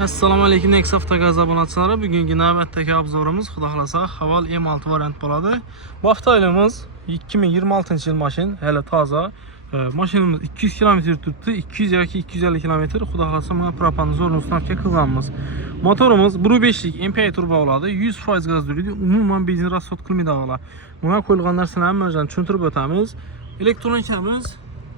Assalomu alaykum Nexo Avtogaz abunachilari. Bugungi navbatdagi obzorimiz xudo xolasa Haval M6 variant bo'ladi. Bu avtomobilimiz 2026 yil mashin, hali toza. Mashinamiz 200 km turibdi, 200 yoki 250 km. Xudo xolasa mana propan zo'rni ustavka qilganmiz. Motorimiz 1.5 lik MPI turbo bo'ladi, 100% gaz duradi, umuman benzin rasxod qilmaydi avvalo. Buna qo'yilgan narsalarni hammasini tushuntirib o'tamiz. Elektronikamiz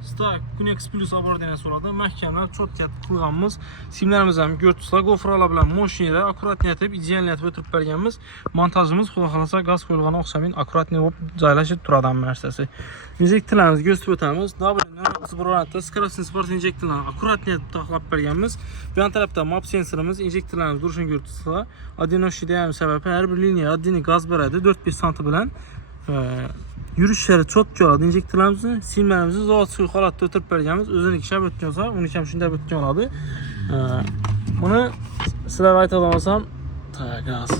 Stak Kunex Plus abordinasi bo'ladi. Mahkamlab cho'tka qilganmiz. Simlarimiz ham ko'rtuslar, gofralar bilan mashinada akkuratni etib, idealni etib o'tirib berganmiz. Montajimiz xudo xolasa gaz qo'yilgan o'xshamin akkuratni bo'lib joylashib turadi narsasi. Injektorlarimizni ko'rsatib o'tamiz. Variantda скоростный sport injektorlarni akkuratni etib taxlab berganmiz. Bu yon tarafda map sensorimiz, injektorlarimiz durishini ko'rtuslar. Adinoshida ham sababi har bir liniya addini gaz beradi 4-5 sm bilan. Yurishları cho'tka oladi injektorlarimizni, simlarimizni zavod holatda o'tirib berganmiz. O'ziniki shab o'tgan bo'lsa, uniki ham shunday o'tgan oladi. Buni sizlarga ayta olsam, gaz.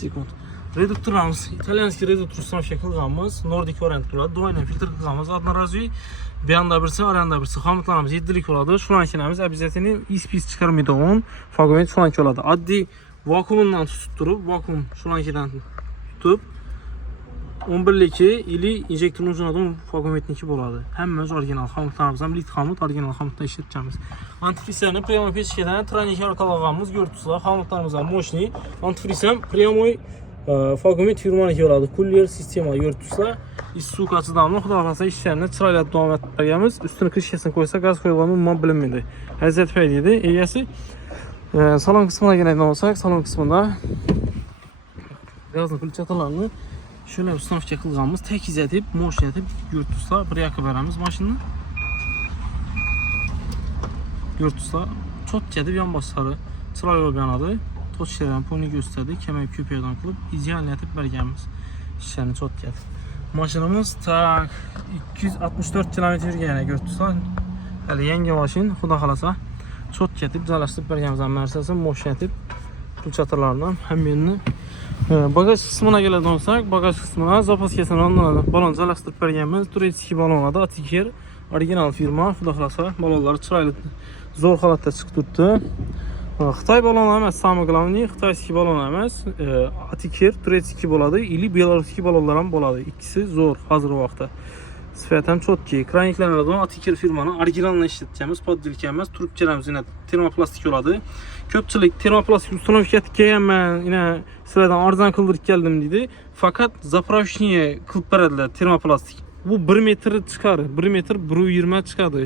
Sekund. Reduktorlarimiz italyanskiy reduktor ustavka qilganmiz. Nordic variant bo'ladi. Do'yna filtr qilganmiz. Одноразовый, bu yoqda birsi, oranda birsi. Xomutlarimiz 7 lik bo'ladi. Shlankinamiz обязательно ispis chiqarmaydi o'n. Fagomet shlanki bo'ladi. Oddiy vakuumdan tutib turib, vakuum shlankidan tutib 11 liki ili injektorning uzunluğu fagometniki bo'ladi. Hammamiz original xomutlarimiz ham lit xomut, original xomutda ishlatamiz. Antifrizlarni prямо pechkadan tranik orqali olganmiz, ko'ribsizlar. Xomutlarimiz ham mo'shni. Antifriz ham прямой fagomet firmaniki bo'ladi. Cooler sistema ko'ribsizlar. Issiq açıdan xudo xolasa ishlarni chiroyli davom ettirib berganmiz. Ustini krishkasini qo'ysa gaz qo'yilgani umuman bilinmaydi. Lazzat foydali. Egasi salon qismiga keladigan bo'lsak, salon qismida gazning pulchatalarni şöyle ustavka qilganmiz, tekiz etib, motion etib yurtuslar, bir yoqqa beramiz mashinani. Yurtuslar cho'tka etib yon boshlari chiroyli bo'lib yonadi. Tochlarni poni ko'rsatadi, kamayib ko'paygan qilib ideal etib berganmiz. Ishlarni cho'tka etib. Mashinamiz tak 264 km yurgan yurtuslar. Hali yangi mashin, xudo xolasa cho'tka etib joylashtirib berganmiz ham narsasi, motion etib pulchatarlardan hammalarni. Bagaj qismına keladigan bo'lsak, bagaj qismina zapaskasini balon joylashtirib berganmiz. Turetskiy balonlarda Atiker original firma, xudo xolasa balonlar chiroyli zo'r holatda chiqib turibdi. Xitoy baloni emas, самый главный xitoyskiy balon emas, Atiker Turetskiy bo'ladi, ili beloruskiy balonlar ham bo'ladi. Ikkisi zo'r hozirgi vaqtda. Sifat ham cho'tki. Kraniklardan Atiker firmaning originalini ishlatganmiz, poddelka emas, trubkalarimiz yana termoplastik bo'ladi. Ko'pchilik termoplastik uстановка kelganman, yana sizlardan arzon qildirib keldim deydi. Faqat zapravishniye qilib beradilar termoplastik. Bu 1 metr chiqadi, 1 metr 1.20 chiqadi.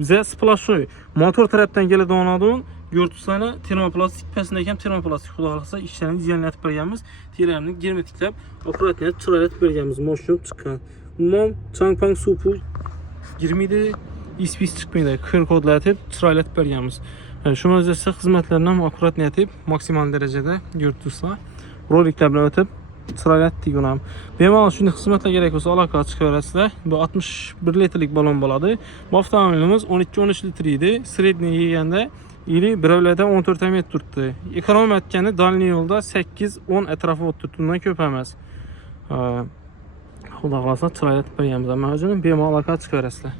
Biza splashoy motor tarafdan keladigan odam ko'rtuslarni termoplastik, pasida ham termoplastik xudo xolasa ishlarni dizaynlatib berganmiz. Terlarni germetiklab, akkuratni chiroyli etib berganmiz. Moshib chiqqan. Umuman changpang supu girmaydi, ispis chiqmaydi. Qir kodlatib, chiroyli etib berganmiz. Shuni o'zida xizmatlarni ham akkuratni etib, maksimal darajada ko'rtuslar. Roliklar bilan o'tib chiroyli etdik uni ham. Bemalol shunday xizmatlar kerak bo'lsa, aloqa chiqaverasizlar. Bu 61 litrlik balon bo'ladi. Bu avtomobilimiz 12-13 litr edi. Sredniy yeganda ili birovlarda 14 metr turibdi. Ekonom etganda dalniy yo'lda 8-10 atrofi o'tib turibdi, ko'p emas. Xudo xolasa chiroyli etib berganmiz. Mana o'zini bemalol aloqa chiqaverasizlar.